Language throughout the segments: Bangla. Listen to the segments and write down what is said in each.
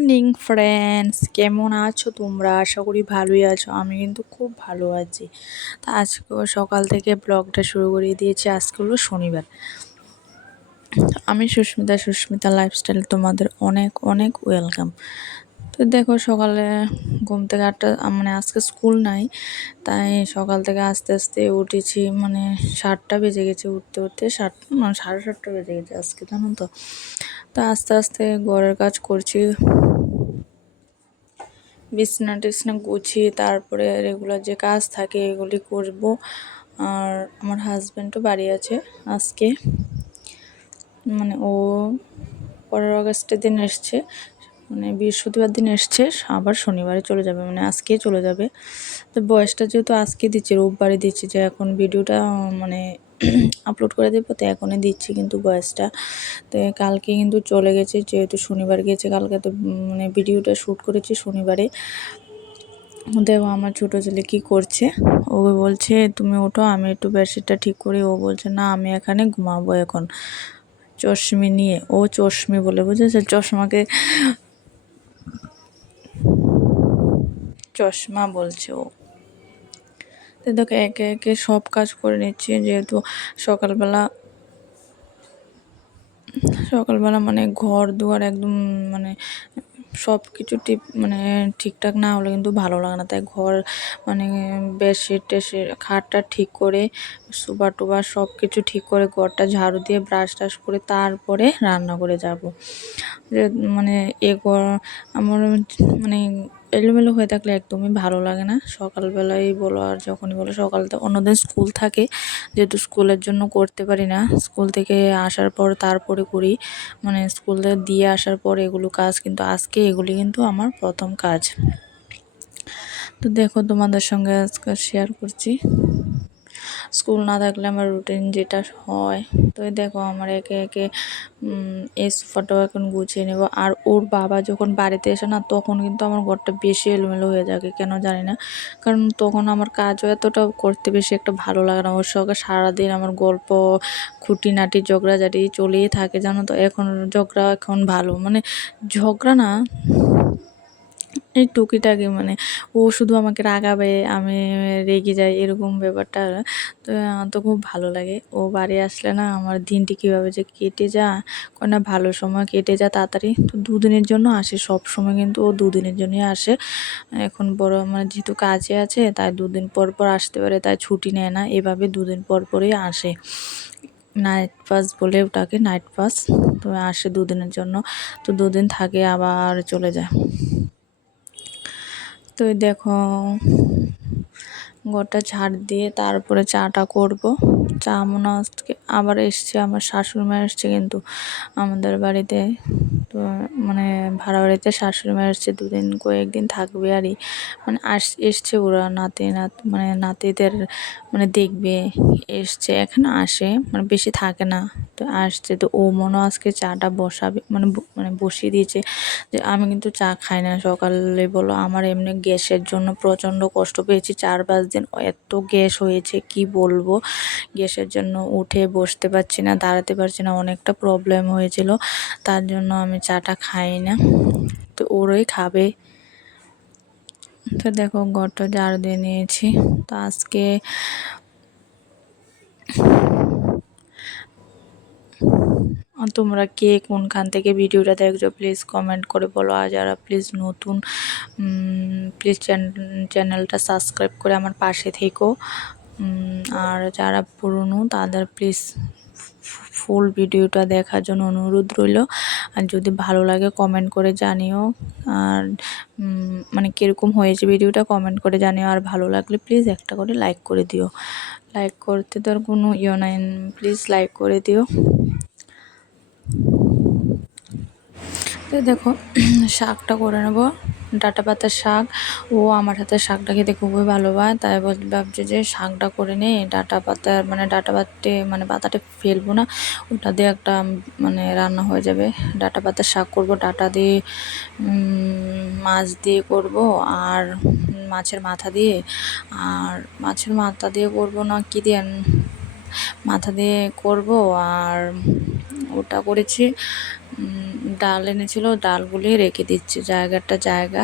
মর্নিং ফ্রেন্ডস, কেমন আছো তোমরা? আশা করি ভালোই আছো। আমি কিন্তু খুব ভালো আছি। তা আজকে সকাল থেকে ব্লগটা শুরু করে দিয়েছি। আজকে হলো শনিবার। আমি সুস্মিতা লাইফস্টাইল তোমাদের অনেক অনেক ওয়েলকাম। তো দেখো, সকালে ঘুম থেকে আজকে স্কুল নাই, তাই সকাল থেকে আস্তে আস্তে উঠেছি। 7টা বেজে গেছে, উঠতে উঠতে 7:30 বেজে গেছে আজকে, জানো তো। তা আস্তে আস্তে ঘরের কাজ করছি, বিছনা টিছনা গুছিয়ে তারপরে রেগুলার যে কাজ থাকে এগুলি করব। আর আমার হাজব্যান্ডও বাড়ি আছে আজকে, ও 15 আগস্টের দিন এসছে, বৃহস্পতিবার দিন এসছে, আবার শনিবারে চলে যাবে, আজকেই চলে যাবে। তো বয়সটা যেহেতু আজকে দিচ্ছি, রোববারে দিচ্ছি, যে এখন ভিডিওটা আপলোড করে দেবো, তো এখনই দিচ্ছি কিন্তু বয়সটা। তো কালকে কিন্তু চলে গেছে, যেহেতু শনিবার গেছে কালকে, তো ভিডিওটা শ্যুট করেছি শনিবারে। দেখো আমার ছোটো ছেলে কি করছে, ও বলছে তুমি ওঠো, আমি একটু বেডশিটটা ঠিক করি। ও বলছে না, আমি এখানে ঘুমাবো এখন, চশমি নিয়ে। ও চশমি বলে, বুঝেছে, চশমা বলছে ও। তো দেখো একে একে সব কাজ করে নিচ্ছে, যেহেতু সকালবেলা ঘর দুয়ার একদম সব কিছু ঠিকঠাক না হলে কিন্তু ভালো লাগে না। তাই ঘর বেডশিট টেডশিট খাটটা ঠিক করে, সোফা টোফা সব কিছু ঠিক করে, ঘরটা ঝাড়ু দিয়ে ব্রাশ টাশ করে তারপরে রান্না করে যাব। যে আমার এলোমেলো হয়ে থাকলে একদমই ভালো লাগে না। সকালবেলায় বলো আর যখনই বলো, সকালটা অন্যদিন স্কুল থাকে, যেহেতু স্কুলের জন্য করতে পারি না। স্কুল থেকে আসার পর তারপরে করি, স্কুল দিয়ে আসার পর এগুলো কাজ, কিন্তু আজকে এগুলি কিন্তু আমার প্রথম কাজ। তো দেখো তোমাদের সঙ্গে আজকে শেয়ার করছি স্কুল না থাকলে আমার রুটিন যেটা হয়। তো দেখো আমার একে একে এই সোফাটাও এখন গুছিয়ে নেব। আর ওর বাবা যখন বাড়িতে এসে না, তখন কিন্তু আমার ঘরটা বেশি এলোমেলো হয়ে যাবে, কেন জানি না। কারণ তখন আমার কাজও এতটা করতে বেশি একটা ভালো লাগে না। ওর সঙ্গে সারাদিন আমার গল্প খুঁটিনাটি ঝগড়াঝাটি চলেই থাকে, জানো তো। এখন ভালো, ঝগড়া না, এই টুকিটাকি, ও শুধু আমাকে রাগাবে, আমি রেগে যাই, এরকম ব্যাপারটা। তো খুব ভালো লাগে। ও বাড়ি আসলে না, আমার দিনটি কীভাবে যে কেটে যায়, না ভালো সময় কেটে যায় তাড়াতাড়ি। তো দুদিনের জন্য আসে, সব সময় কিন্তু ও দুদিনের জন্যই আসে। এখন বড় যেহেতু কাজে আছে, তাই দুদিন পর পর আসতে পারে, তাই ছুটি নেয় না, এভাবে দুদিন পর পরই আসে। নাইট পাস বলে ওটাকে, নাইট পাস। তো আসে দুদিনের জন্য, তো দুদিন থাকে আবার চলে যায়। তো দেখো ঘরটা ঝাড় দিয়ে তারপরে চাটা করব। চা মনে আজকে আবার এসছে, আমার শাশুড়ি মা এসছে কিন্তু আমাদের বাড়িতে। তো ভাড়া বাড়িতে শাশুড়ি মা এসছে, দুদিন কয়েকদিন থাকবে আরই। এসছে ওরা নাতিদের দেখবে, এসছে, এখানে আসে, বেশি থাকে না। তো আসছে, তো ও আজকে চাটা বসাবে, বসিয়ে দিয়েছে। যে আমি কিন্তু চা খাই না সকালে, বলো আমার এমনি গ্যাসের জন্য প্রচণ্ড কষ্ট পেয়েছি 4-5 দিন, এত গ্যাস হয়েছে কি বলবো। গ্যাসের জন্য উঠে বসতে পারছি না, দাঁড়াতে পারছি না, অনেকটা প্রবলেম হয়েছিল। তার জন্য আমি চাটা খাই না, তো ওরাই খাবে। তো দেখো ঘরটা ঝাড়ু দিয়ে নিয়েছি। তো আজকে তোমরা কে কোনখান থেকে ভিডিওটা দেখছো প্লিজ কমেন্ট করে বলো। আর যারা প্লিজ নতুন, প্লিজ চ্যানেলটা সাবস্ক্রাইব করে আমার পাশে থেকো। আর যারা পুরনো তাদের প্লিজ ফুল ভিডিওটা দেখার জন্য অনুরোধ রইল। আর যদি ভালো লাগে কমেন্ট করে জানিও, আর কীরকম হয়েছে ভিডিওটা কমেন্ট করে জানিও। আর ভালো লাগলে প্লিজ একটা করে লাইক করে দিও। লাইক করতে তো আর কোনো নাই, প্লিজ লাইক করে দিও। তো দেখো শাকটা করে নেবো, ডাঁটা পাতার শাক। ও আমার হাতে শাকটা খেতে খুবই ভালোবাসে, তাই ভাবছি যে শাকটা করে নিয়ে ডাঁটা পাতাটা ফেলবো না, ওটা দিয়ে একটা রান্না হয়ে যাবে। ডাঁটা পাতার শাক করব, ডাঁটা দিয়ে মাছ দিয়ে করব, আর মাছের মাথা দিয়ে, করব না কি দিয়ে, মাথা দিয়ে করব। আর ওটা করেছি, ডাল এনেছিল, ডালগুলি রেখে দিচ্ছি জায়গা।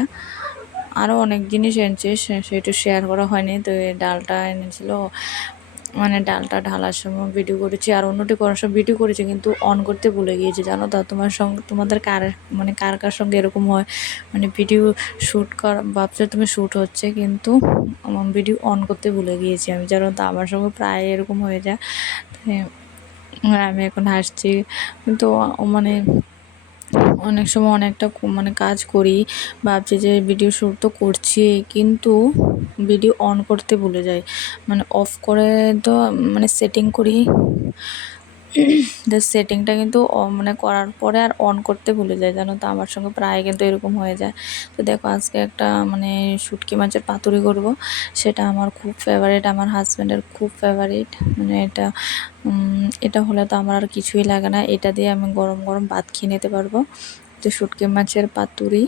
আরও অনেক জিনিস এনেছে, সেটা শেয়ার করা হয়নি। তো এই ডালটা এনেছিল, মানে ডালটা ঢালার সময় ভিডিও করেছি, আর অন্যটি করার সময় ভিডিও করেছি কিন্তু অন করতে ভুলে গিয়েছি, জানো তো। তোমাদের কার সঙ্গে এরকম হয়, মানে ভিডিও শ্যুট করা ভাবছো তুমি শ্যুট হচ্ছে, কিন্তু ভিডিও অন করতে ভুলে গিয়েছি আমি, জানো তো। আমার সঙ্গে প্রায় এরকম হয়ে যায়। তাই আমি এখন হাসছি, কিন্তু মানে অনেক সময় অনেকটা মানে কাজ করি, ভাবছি যে ভিডিও শ্যুট তো করছি, কিন্তু ভিডিও অন করতে ভুলে যাই, মানে অফ করে তো মানে সেটিং করি, সেটিংটা কিন্তু মানে করার পরে আর অন করতে ভুলে যায়, জানো তো। আমার সঙ্গে প্রায় কিন্তু এরকম হয়ে যায়। তো দেখো আজকে একটা মানে শুটকি মাছের পাতুরি করব, সেটা আমার খুব ফেভারিট, আমার হাজব্যান্ডের খুব ফেভারিট। মানে এটা হলে তো আমার আর কিছুই লাগে না, এটা দিয়ে আমি গরম গরম ভাত খেয়ে নিতে পারবো। তো শুটকি মাছের পাতুরি,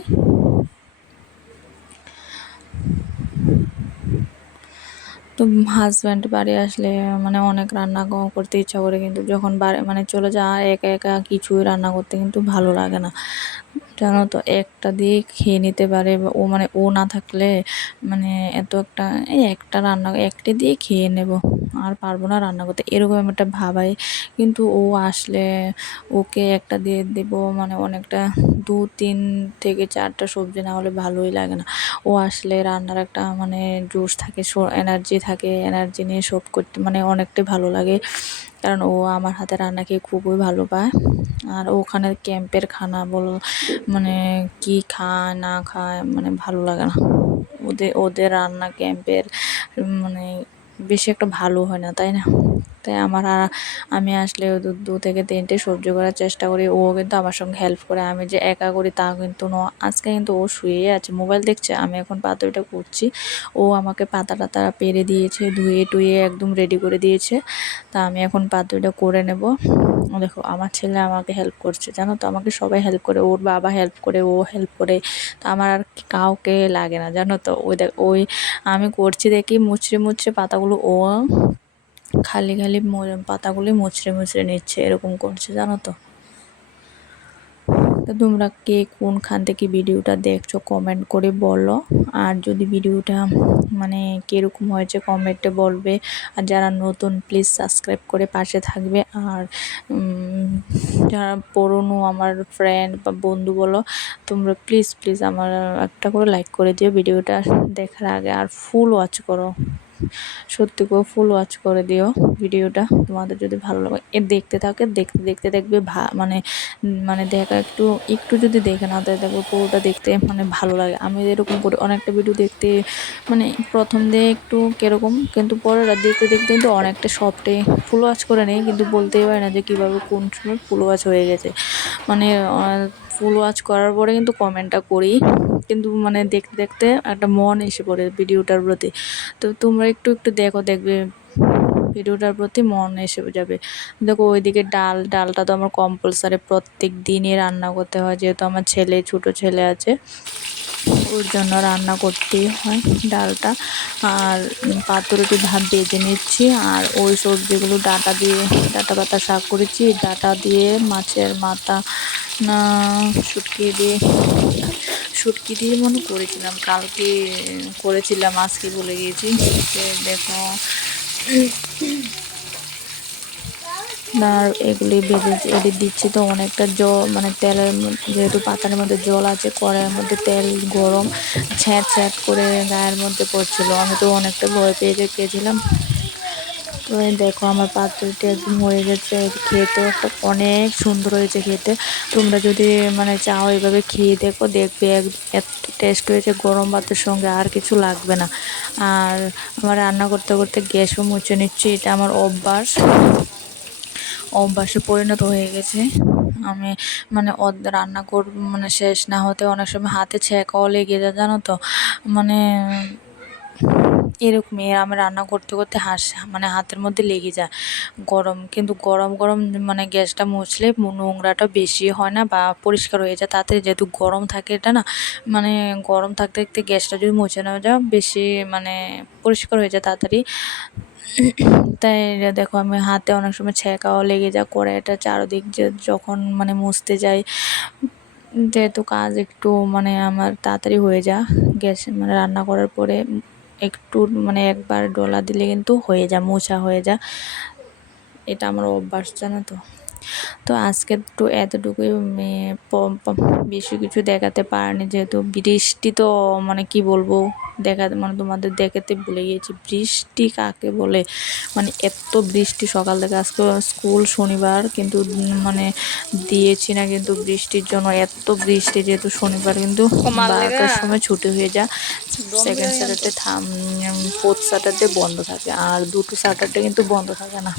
তো হাজব্যান্ড বাড়ি আসলে মানে অনেক রান্না করতে ইচ্ছা করে, কিন্তু যখন মানে চলে যায় একা একা কিছুই রান্না করতে কিন্তু ভালো লাগে না, জানো তো। একটা দিয়ে খেয়ে নিতে পারে, ও মানে ও না থাকলে মানে একটা রান্না একটা দিয়ে খেয়ে নেব, আর পারবো না রান্না করতে, এরকম একটা ভাবাই। কিন্তু ও আসলে ওকে একটা দিয়ে দেব, মানে অনেকটা 2-3 থেকে 4টা সবজি না হলে ভালোই লাগে না। ও আসলে রান্নার একটা মানে জোশ থাকে, এনার্জি থাকে, এনার্জি নিয়ে সব করতে মানে অনেকটাই ভালো লাগে, কারণ ও আমার হাতে রান্না খেয়ে খুবই ভালো পায়। আর ওখানে ক্যাম্পের খানা বলো, মানে কি খায় না খায় মানে ভালো লাগে না, ওদের রান্না ক্যাম্পের মানে বেশি একটা ভালো হয় না, তাই না। তাই আমি আসলে 2 থেকে 3টে সবজি করার চেষ্টা করি, ও কিন্তু আমার সঙ্গে হেল্প করে, আমি যে একা করি তা কিন্তু নয়। আজকে কিন্তু ও শুয়েই আছে, মোবাইল দেখছে, আমি এখন পাতুরিটা করছি, ও আমাকে পাতা টাতা পেরে দিয়েছে, ধুয়ে টুয়ে একদম রেডি করে দিয়েছে। তা আমি এখন পাতুরিটা করে নেব। দেখো আমার ছেলে আমাকে হেল্প করছে, জানো তো। আমাকে সবাই হেল্প করে, ওর বাবা হেল্প করে, ও হেল্প করে, তো আমার আর কাউকে লাগে না, জানো তো। ওই আমি করছি দেখি মুচড়ে মুচড়ে পাতাগুলো ও খালি খালি পাতাগুলি মুচড়ে মুচড়ে নিচ্ছে, এরকম করছে, জানো তো। তো তোমরা কে কোনখান থেকে ভিডিওটা দেখছো কমেন্ট করে বলো, আর যদি ভিডিওটা মানে কীরকম হয়েছে কমেন্টে বলবে, আর যারা নতুন প্লিজ সাবস্ক্রাইব করে পাশে থাকবে, আর যারা পুরনো আমার ফ্রেন্ড বা বন্ধু বলো, তোমরা প্লিজ প্লিজ আমার একটা করে লাইক করে দিও ভিডিওটা দেখার আগে, আর ফুল ওয়াচ করো, সত্যি করে ফুল ওয়াচ করে দিও ভিডিওটা, তোমাদের যদি ভালো লাগে। দেখতে থাকে, দেখতে দেখতে দেখবে মানে মানে দেখা একটু একটু যদি দেখে না তাই দেখবে পুরোটা দেখতে মানে ভালো লাগে। আমি এরকম করে অনেকটা ভিডিও দেখতে মানে প্রথম দিয়ে একটু কীরকম, কিন্তু পরে দেখতে দেখতে কিন্তু অনেকটা সবটাই ফুল ওয়াচ করে নেই, কিন্তু বলতেই পারি না যে কীভাবে কোন সময় ফুল ওয়াচ হয়ে গেছে। মানে ফুল ওয়াচ করার পরে কিন্তু কমেন্টটা করি, কিন্তু মানে দেখতে দেখতে একটা মন এসে পড়ে ভিডিওটার প্রতি। তো তোমরা একটু একটু দেখবে ভিডিওটার প্রতি মন এসে যাবে। দেখো ওইদিকে ডালটা তো আমার কম্পালসারি প্রত্যেক দিনই রান্না করতে হয়, যেহেতু আমার ছোটো ছেলে আছে, ওর জন্য রান্না করতেই হয় ডালটা। আর পাতুরিটি ভাত ভেজে নিচ্ছি, আর ওই সবজিগুলো ডাঁটা পাতা শাক করেছি, ডাঁটা দিয়ে মাছের মাথা না শুটকি দিয়ে মনে করেছিলাম, কালকে করেছিলাম, আজকে ভুলে গিয়েছি। দেখো আর এগুলি এদিক দিচ্ছি, তো অনেকটা জল মানে তেলের যেহেতু পাতার মধ্যে জল আছে, কড়াইয়ের মধ্যে তেল গরম ছ্যাঁত ছ্যাঁত করে গায়ের মধ্যে পড়ছিল, আমি তো অনেকটা ভয় পেয়েছিলাম। তো দেখো আমার পাতুরিটা একদম হয়ে গেছে, খেতেও অনেক সুন্দর হয়েছে খেতে। তোমরা যদি মানে চাও এভাবে খেয়ে দেখবে এত টেস্ট হয়েছে, গরম ভাতের সঙ্গে আর কিছু লাগবে না। আর আমার রান্না করতে করতে গ্যাসও মুছে নিচ্ছি, এটা আমার অভ্যাসে পরিণত হয়ে গেছে। আমি মানে রান্না মানে শেষ না হতে অনেক সময় হাতে ছ্যাঁকাও লেগে যায়, জানো তো। মানে এরকমই আমি রান্না করতে করতে মানে হাতের মধ্যে লেগে যায় গরম, কিন্তু গরম গরম মানে গ্যাসটা মুছলে নোংরাটা বেশি হয় না বা পরিষ্কার হয়ে যায় তাড়াতাড়ি, যেহেতু গরম থাকে এটা না, মানে গরম থাকতে থাকতে গ্যাসটা যদি মুছে নেওয়া যায় বেশি মানে পরিষ্কার হয়ে যায় তাড়াতাড়ি। তাই দেখো আমি হাতে অনেক সময় ছ্যাঁকাও লেগে যায় কড়াইটা চারদিক যখন মানে মুছতে যাই, যেহেতু কাজ একটু মানে আমার তাড়াতাড়ি হয়ে যায় গ্যাস মানে রান্না করার পরে একটু মানে একবার ডলা দিলে কিন্তু হয়ে যায়, মোছা হয়ে যায়, এটা আমার অভ্যাস জানো তো। তো আজকে তো এতটুকুই, বেশি কিছু দেখাতে পারিনি যেহেতু বৃষ্টি, তো মানে কি বলবো মানে তোমাদের দেখাতে ভুলে গিয়েছি বৃষ্টি কাকে বলে, মানে এত বৃষ্টি সকাল থেকে। আজকে স্কুল শনিবার কিন্তু মানে দিয়েছি না, কিন্তু বৃষ্টির জন্য এত বৃষ্টি, যেহেতু শনিবার কিন্তু 12টার সময় ছুটি হয়ে যায়, সেকেন্ড স্যাটারডে ফোর্থ স্যাটারডে বন্ধ থাকে, আর দুটো স্যাটারডে কিন্তু বন্ধ থাকে না।